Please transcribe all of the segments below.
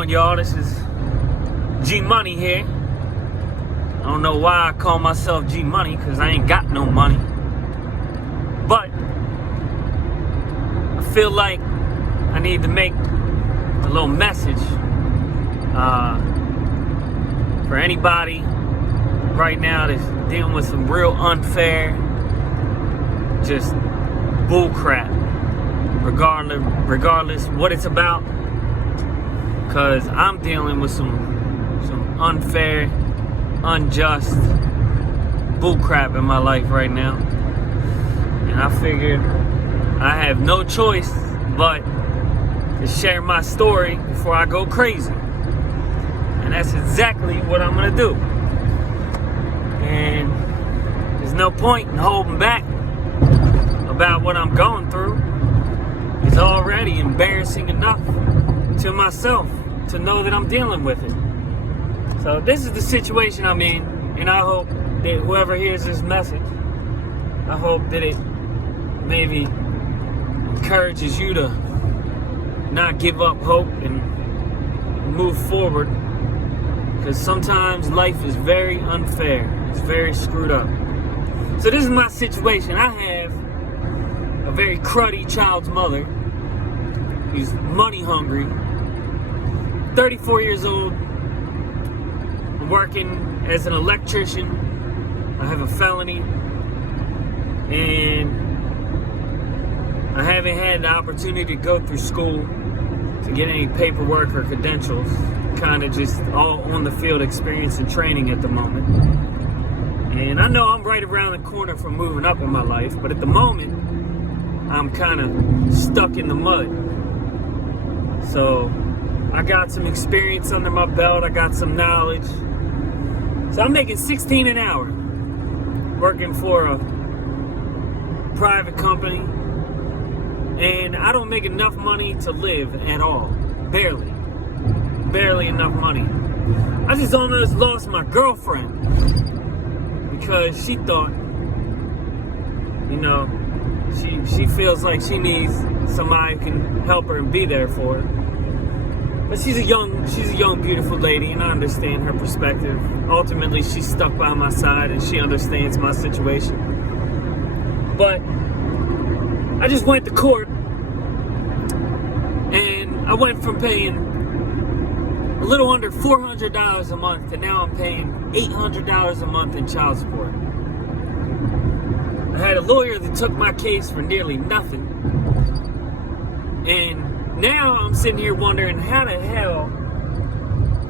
going, y'all? This is G Money here. I don't know why I call myself G Money, because I ain't got no money. But I feel like I need to make a little message for anybody right now that's dealing with some real unfair, just bull crap, regardless what it's about. Because I'm dealing with some unfair, unjust bullcrap in my life right now. And I figured I have no choice but to share my story before I go crazy. And that's exactly what I'm going to do. And there's no point in holding back about what I'm going through. It's already embarrassing enough to myself to know that I'm dealing with it. So this is the situation I'm in, and I hope that whoever hears this message, I hope that it maybe encourages you to not give up hope and move forward, because sometimes life is very unfair. It's very screwed up. So this is my situation. I have a very cruddy child's mother who's money hungry, 34 years old, working as an electrician. I have a felony, and I haven't had the opportunity to go through school to get any paperwork or credentials. Kind of just all on the field experience and training at the moment. And I know I'm right around the corner from moving up in my life, but at the moment I'm kind of stuck in the mud. So I got some experience under my belt, I got some knowledge. So I'm making $16 an hour working for a private company, and I don't make enough money to live at all. Barely enough money. I just almost lost my girlfriend because she thought, she feels like she needs somebody who can help her and be there for her. But she's a young, beautiful lady, and I understand her perspective. Ultimately, she's stuck by my side, and she understands my situation. But I just went to court, and I went from paying a little under $400 a month to now I'm paying $800 a month in child support. I had a lawyer that took my case for nearly nothing, and now I'm sitting here wondering, how the hell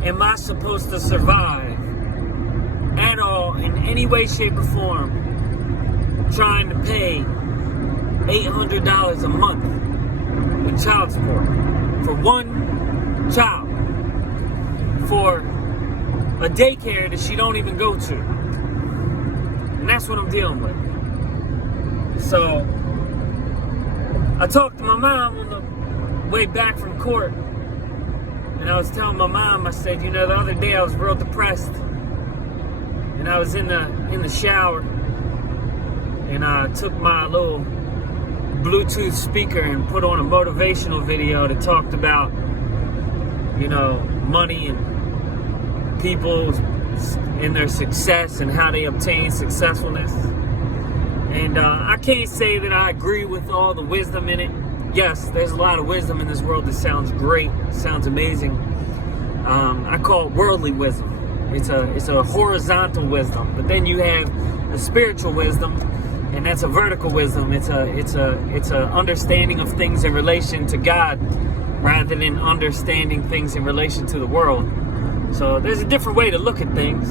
am I supposed to survive at all in any way, shape, or form trying to pay $800 a month in child support for one child, for a daycare that she don't even go to? And that's what I'm dealing with. So I talked to my mom on the way back from court, and I was telling my mom, I said, the other day I was real depressed, and I was in the shower, and I took my little Bluetooth speaker and put on a motivational video that talked about money and people and their success and how they obtain successfulness. And I can't say that I agree with all the wisdom in it. Yes, there's a lot of wisdom in this world that sounds great, sounds amazing. I call it worldly wisdom. It's a horizontal wisdom. But then you have a spiritual wisdom, and that's a vertical wisdom. It's a understanding of things in relation to God rather than understanding things in relation to the world. So there's a different way to look at things.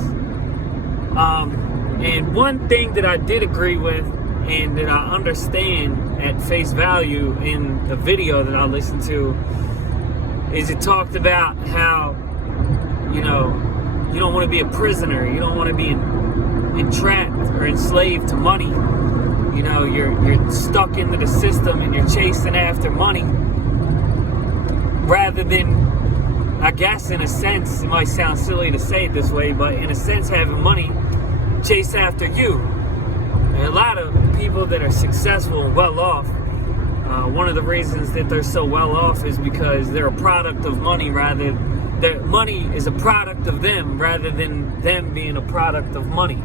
And one thing that I did agree with and that I understand at face value in the video that I listened to is it talked about how, you don't want to be a prisoner. You don't want to be entrapped or enslaved to money. You're stuck into the system and you're chasing after money rather than, I guess in a sense, it might sound silly to say it this way, but in a sense having money chase after you. And a lot of people that are successful and well off One of the reasons that they're so well off is because they're a product of money their money is a product of them rather than them being a product of money.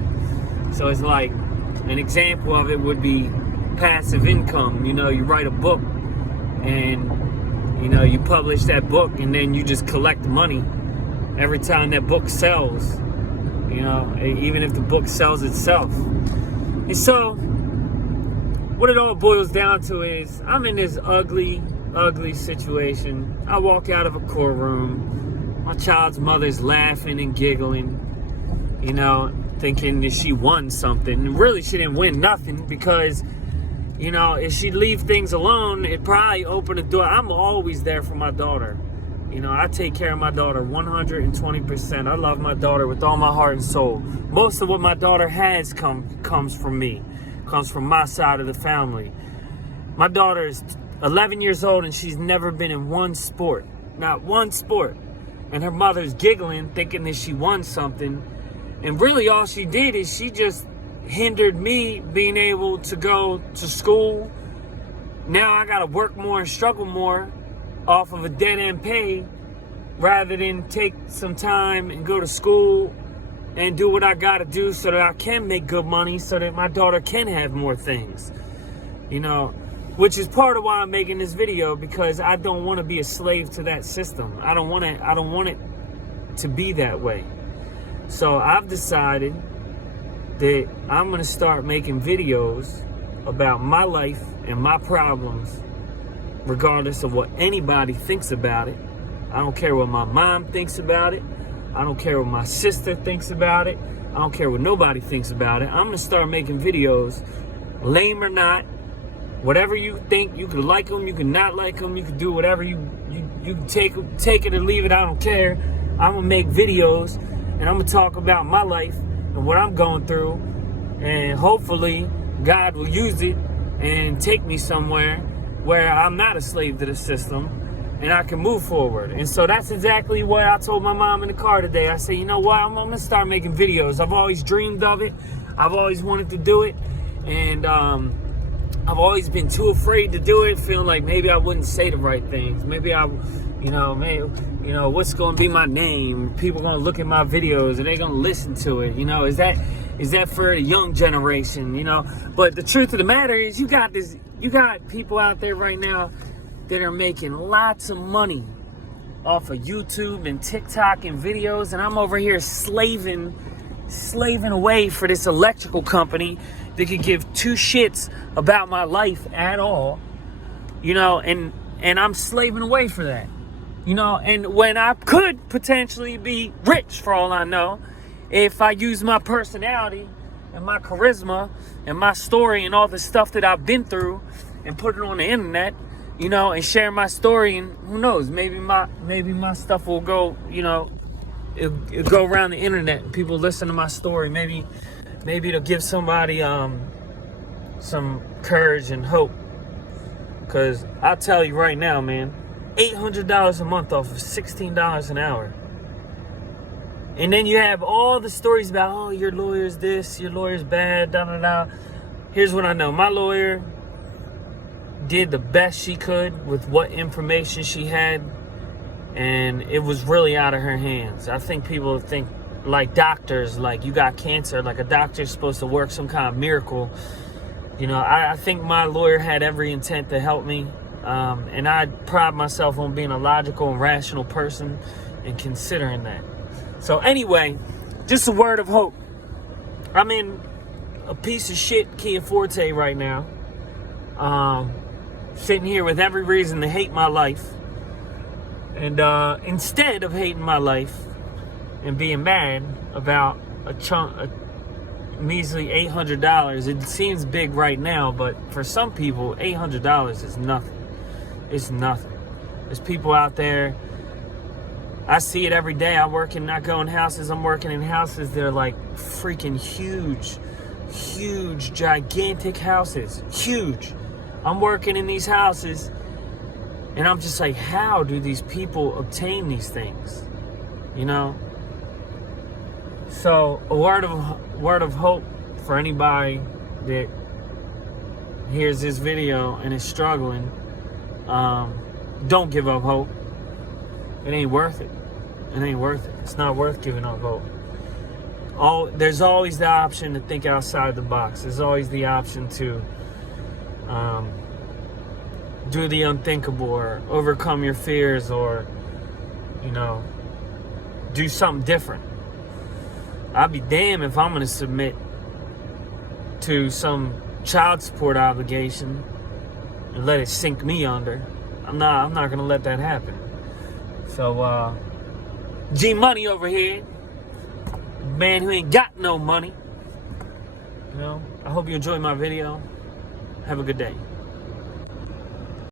So it's like, an example of it would be passive income. You write a book and, you publish that book and then you just collect money every time that book sells, even if the book sells itself. And so, what it all boils down to is, I'm in this ugly situation. I walk out of a courtroom, my child's mother's laughing and giggling, thinking that she won something. And really, she didn't win nothing because, if she'd leave things alone, it'd probably open the door. I'm always there for my daughter. I take care of my daughter 120%. I love my daughter with all my heart and soul. Most of what my daughter has comes from me, comes from my side of the family. My daughter is 11 years old and she's never been in one sport, not one sport. And her mother's giggling, thinking that she won something. And really all she did is she just hindered me being able to go to school. Now I gotta work more and struggle more off of a dead-end pay rather than take some time and go to school and do what I gotta do so that I can make good money so that my daughter can have more things. Which is part of why I'm making this video, because I don't want to be a slave to that system. I don't want it to be that way. So I've decided that I'm going to start making videos about my life and my problems, regardless of what anybody thinks about it. I don't care what my mom thinks about it. I don't care what my sister thinks about it. I don't care what nobody thinks about it. I'm going to start making videos, lame or not. Whatever you think, you can like them, you can not like them, you can do whatever you can take it or leave it, I don't care. I'm gonna make videos and I'm gonna talk about my life and what I'm going through, and hopefully God will use it and take me somewhere where I'm not a slave to the system and I can move forward. And so that's exactly what I told my mom in the car today. I said, you know what, I'm gonna start making videos. I've always dreamed of it. I've always wanted to do it. And I've always been too afraid to do it, feeling like maybe I wouldn't say the right things. Maybe what's going to be my name? People going to look at my videos and they're going to listen to it. Is that for the young generation? But the truth of the matter is, you got people out there right now that are making lots of money off of YouTube and TikTok and videos, and I'm over here slaving away for this electrical company that could give two shits about my life at all, and I'm slaving away for that, and when I could potentially be rich for all I know, if I use my personality and my charisma and my story and all the stuff that I've been through and put it on the internet, and share my story, and who knows, maybe my stuff will go, it'll go around the internet and people listen to my story. Maybe it'll give somebody some courage and hope. Because I'll tell you right now, man, $800 a month off of $16 an hour. And then you have all the stories about, oh, your lawyer's this, your lawyer's bad, da-da-da. Here's what I know. My lawyer did the best she could with what information she had, and it was really out of her hands. I think people think, like doctors, like you got cancer, like a doctor's supposed to work some kind of miracle. I think my lawyer had every intent to help me, and I pride myself on being a logical and rational person and considering that. So anyway, just a word of hope. I'm in a piece of shit Kia Forte right now, sitting here with every reason to hate my life, and instead of hating my life and being mad about a measly $800. It seems big right now, but for some people, $800 is nothing. It's nothing. There's people out there, I see it every day. I go in houses. I'm working in houses that are like freaking huge, gigantic houses. Huge. I'm working in these houses, and I'm just like, how do these people obtain these things? So a word of hope for anybody that hears this video and is struggling, don't give up hope. It ain't worth it. It ain't worth it. It's not worth giving up hope. There's always the option to think outside the box. There's always the option to do the unthinkable or overcome your fears or, do something different. I'd be damned if I'm going to submit to some child support obligation and let it sink me under. I'm not going to let that happen. So, G Money over here, man who ain't got no money. I hope you enjoyed my video. Have a good day.